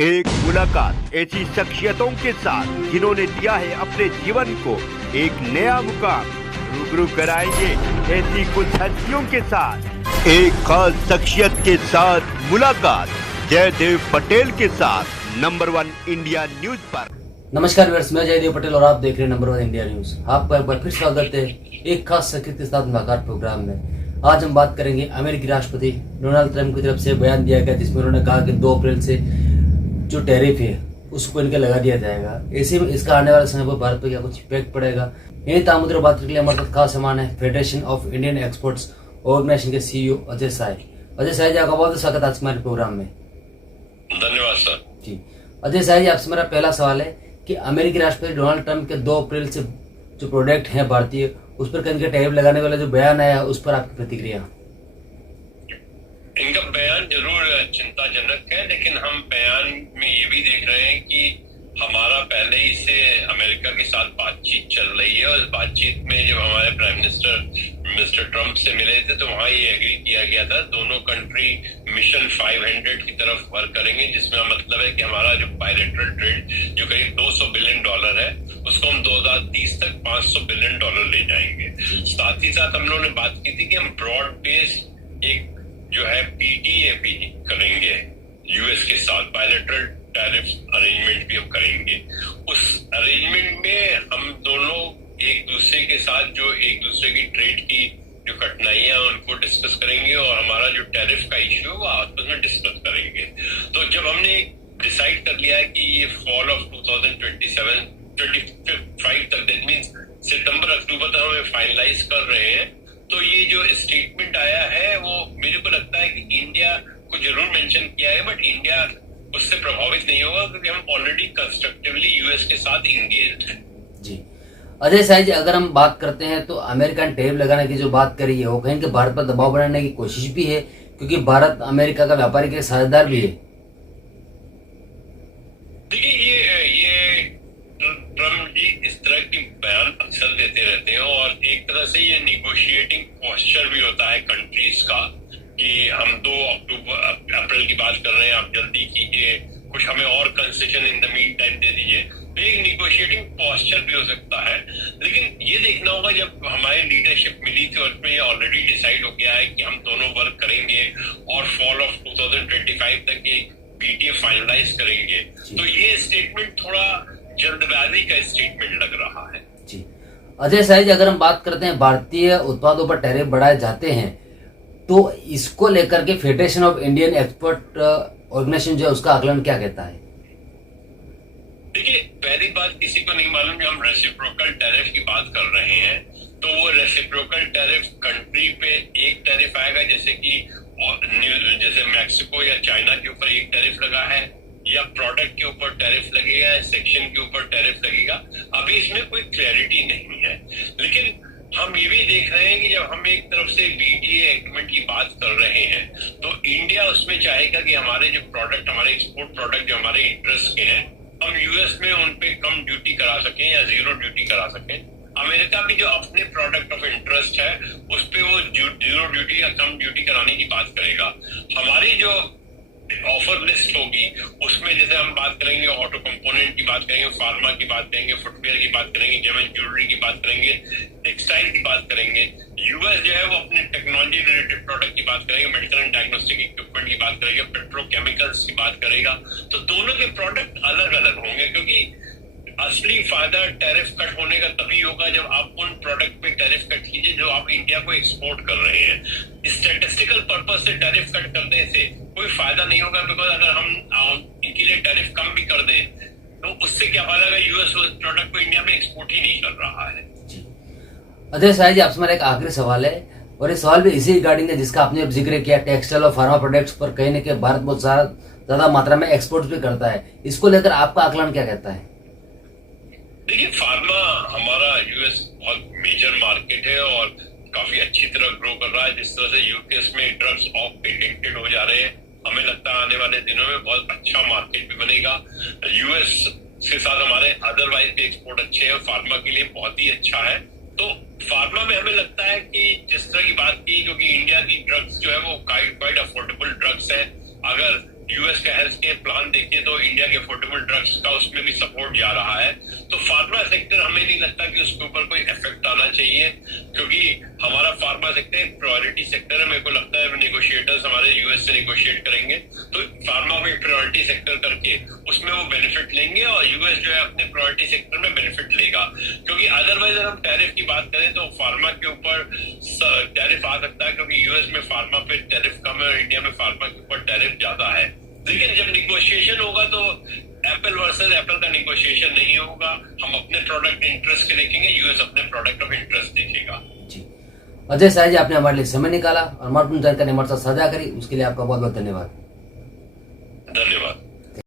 एक मुलाकात ऐसी शख्सियतों के साथ जिन्होंने दिया है अपने जीवन को एक नया मुकाम। रूबरू कराएंगे ऐसी कुछ हस्तियों के साथ एक खास शख्सियत के साथ मुलाकात जयदेव पटेल के साथ नंबर 1 इंडिया न्यूज पर। नमस्कार व्यूअर्स, मैं जयदेव पटेल और आप देख रहे हैं नंबर 1 इंडिया न्यूज। आपका एक बार फिर स्वागत है एक खास शख्सियत के साथ मुलाकात प्रोग्राम में। आज हम बात करेंगे अमेरिकी राष्ट्रपति डोनाल्ड ट्रंप की तरफ से बयान दिया गया जिसमें उन्होंने कहा कि 2 अप्रैल से जो टैरिफ है उसको इनके लगा दिया जाएगा। ऐसे में इसका आने वाले समय पर भारत पर क्या कुछ इम्पैक्ट पड़ेगा, यही तामुद्र बात के लिए हमारे साथ खास सामान है federation of Indian exporters organisation के सीईओ अजय साय। अजय साय जी, आपका बहुत स्वागत है आज हमारे प्रोग्राम में। धन्यवाद सर जी। अजय साय जी, आपसे मेरा पहला सवाल है कि अमेरिकी राष्ट्रपति डोनाल्ड ट्रंप के 2 अप्रैल से जो प्रोडक्ट हैं भारतीय उस पर कहीं टैरिफ लगाने वाला जो बयान आया उस पर आपकी प्रतिक्रिया? इनका बयान जरूर चिंताजनक है, लेकिन हम बयान में ये भी देख रहे हैं कि हमारा पहले ही से अमेरिका के साथ बातचीत चल रही है। और बातचीत में जब हमारे प्राइम मिनिस्टर मिस्टर ट्रंप से मिले थे तो वहां ये एग्री किया गया था दोनों कंट्री मिशन 500 की तरफ वर्क करेंगे, जिसमें मतलब है कि हमारा जो बायलैटरल ट्रेड जो करीब $200 बिलियन है उसको हम 2030 तक $500 बिलियन ले जाएंगे। साथ ही साथ हम लोगों ने बात की थी कि हम ब्रॉड बेस्ड एक जो है पीटीएपी करेंगे यूएस के साथ, बायलैटरल टैरिफ अरेंजमेंट भी हम करेंगे। उस अरेंजमेंट में हम दोनों एक दूसरे के साथ जो एक दूसरे की ट्रेड की जो कठिनाइयां उनको डिस्कस करेंगे और हमारा जो टैरिफ का इश्यू है वो आपस में डिस्कस करेंगे। तो जब हमने डिसाइड कर लिया है कि ये फॉल ऑफ 2025 तक, दैट मींस सितंबर अक्टूबर तक हमें फाइनलाइज कर रहे हैं, तो ये जो स्टेटमेंट आया है वो मेरे को लगता है कि इंडिया को जरूर मेंशन किया है, बट इंडिया उससे प्रभावित नहीं होगा क्योंकि हम ऑलरेडी कंस्ट्रक्टिवली यूएस के साथ इंगेज्ड हैं। जी। अजय साय जी, अगर हम बात करते हैं तो अमेरिकन टैरिफ लगाने की जो बात करी है वो कहीं कि भारत पर दबाव बनाने की कोशिश भी है, क्योंकि भारत अमेरिका का व्यापारिक साझेदार भी है। देखिए ये ट्रम्प जी इस तरह की बयान अक्सर देते रहते हैं और एक तरह से ये निगोशिएटिंग पोस्चर भी होता है कंट्रीज का कि हम 2 अप्रैल की बात कर रहे हैं, आप जल्दी कीजिए, कुछ हमें और concession in the meantime दे दीजिए। तो एक निगोशिएटिंग पोस्चर भी हो सकता है, लेकिन ये देखना होगा जब हमारी लीडरशिप मिली थी और उसमें ये ऑलरेडी डिसाइड हो गया है कि हम दोनों वर्क करेंगे और फॉल ऑफ 2025 तक ये पीटीएफ फाइनलाइज करेंगे। तो ये स्टेटमेंट थोड़ा जल्दबाजी का स्टेटमेंट लग रहा है। जी। अजय साय जी, अगर हम बात करते हैं भारतीय उत्पादों पर टैरिफ बढ़ाए जाते हैं तो इसको लेकर के federation of Indian export organisation जो है उसका आकलन क्या कहता है? देखिए, पहली बात किसी को नहीं मालूम कि हम रेसिप्रोकल टैरिफ की बात कर रहे हैं, तो वो रेसिप्रोकल टैरिफ कंट्री पे एक टैरिफ आएगा, जैसे मैक्सिको या चाइना के ऊपर एक टैरिफ लगा है, या प्रोडक्ट के ऊपर टैरिफ लगेगा या सेक्शन के ऊपर टैरिफ लगेगा। अभी इसमें कोई क्लैरिटी नहीं है, लेकिन हम ये भी देख रहे हैं कि जब हम एक तरफ से बीटीए एग्रीमेंट की बात कर रहे हैं तो इंडिया उसमें चाहेगा कि हमारे जो प्रोडक्ट, हमारे एक्सपोर्ट प्रोडक्ट जो हमारे इंटरेस्ट के हैं, हम यूएस में उन पे कम ड्यूटी करा सकें या 0 ड्यूटी करा सकें। अमेरिका भी जो अपने प्रोडक्ट ऑफ इंटरेस्ट है उस पे वो 0 ड्यूटी या कम ड्यूटी कराने की बात करेगा। हमारी जो ऑफर लिस्ट होगी उसमें जैसे हम बात करेंगे ऑटो कंपोनेंट की बात करेंगे, फार्मा की बात करेंगे, फुटवेयर की बात करेंगे, जेमन ज्वेलरी की बात करेंगे, टेक्सटाइल की बात करेंगे। यूएस जो है वो अपने टेक्नोलॉजी रिलेटेड प्रोडक्ट की बात करेंगे, मेडिकल एंड डायग्नोस्टिक इक्विपमेंट की बात करेंगे, पेट्रोकेमिकल्स की बात करेगा। तो दोनों के प्रोडक्ट अलग अलग होंगे, क्योंकि असली फायदा टैरिफ कट होने का तभी होगा जब आप उन प्रोडक्ट पे टैरिफ कट कीजिए जो आप इंडिया को एक्सपोर्ट कर रहे हैं। स्टैटिस्टिकल पर्पस से टैरिफ कट करने से कोई फायदा नहीं होगा, बिकॉज अगर हम इनके लिए टैरिफ कम भी कर दें तो उससे क्या फायदा होगा, यूएस उस प्रोडक्ट को इंडिया में एक्सपोर्ट ही नहीं कर रहा है। अजय साय जी, आपसे मेरा एक आखिरी सवाल है और ये सवाल भी इसी रिगार्डिंग है जिसका आपने अब जिक्र किया, टेक्सटाइल और फार्मा प्रोडक्ट्स पर कहीं न कहीं भारत बहुत ज्यादा मात्रा में एक्सपोर्ट भी करता है। इसको लेकर आपका आकलन क्या कहता है? देखिए, फार्मा हमारा यूएस बहुत मेजर मार्केट है और काफी अच्छी तरह ग्रो कर रहा है। जिस तरह से यूकेस में ड्रग्स ऑफ पेटेंटेड हो जा रहे हैं, हमें लगता है आने वाले दिनों में बहुत अच्छा मार्केट भी बनेगा। यूएस के साथ हमारे अदरवाइज भी एक्सपोर्ट अच्छे हैं, फार्मा के लिए बहुत ही अच्छा है। तो फार्मा में हमें लगता है कि जिस तरह की बात की, क्योंकि इंडिया की ड्रग्स जो है वो क्वाइट अफोर्डेबल ड्रग्स है, अगर यूएस का हेल्थ केयर प्लान देखिए तो इंडिया के अफोर्डेबल ड्रग्स का उसमें भी सपोर्ट जा रहा है। तो फार्मा सेक्टर हमें नहीं लगता कि उसके ऊपर कोई इफेक्ट आना चाहिए, क्योंकि हमारा फार्मा सेक्टर एक प्रायोरिटी सेक्टर है। मेरे को लगता है नेगोशिएटर्स हमारे यूएस से नेगोशिएट करेंगे तो फार्मा को एक प्रायोरिटी सेक्टर करके उसमें वो बेनिफिट लेंगे और यूएस जो है अपने प्रायोरिटी सेक्टर में बेनिफिट लेगा। क्योंकि अदरवाइज अगर हम टैरिफ की बात करें तो फार्मा के ऊपर टैरिफ आ सकता है, क्योंकि यूएस में फार्मा पे टैरिफ कम है और इंडिया में फार्मा के ऊपर टैरिफ ज्यादा है। लेकिन जब निगोशिएशन होगा तो एप्पल वर्सेस एप्पल का निगोशिएशन नहीं होगा। हम अपने प्रोडक्ट इंटरेस्ट के देखेंगे, यूएस अपने प्रोडक्ट ऑफ इंटरेस्ट देखेगा। जी अजय शाह जी, आपने हमारे लिए समय निकाला और महत्वपूर्ण जानकारी हमारे साथ साझा करी, उसके लिए आपका बहुत बहुत धन्यवाद।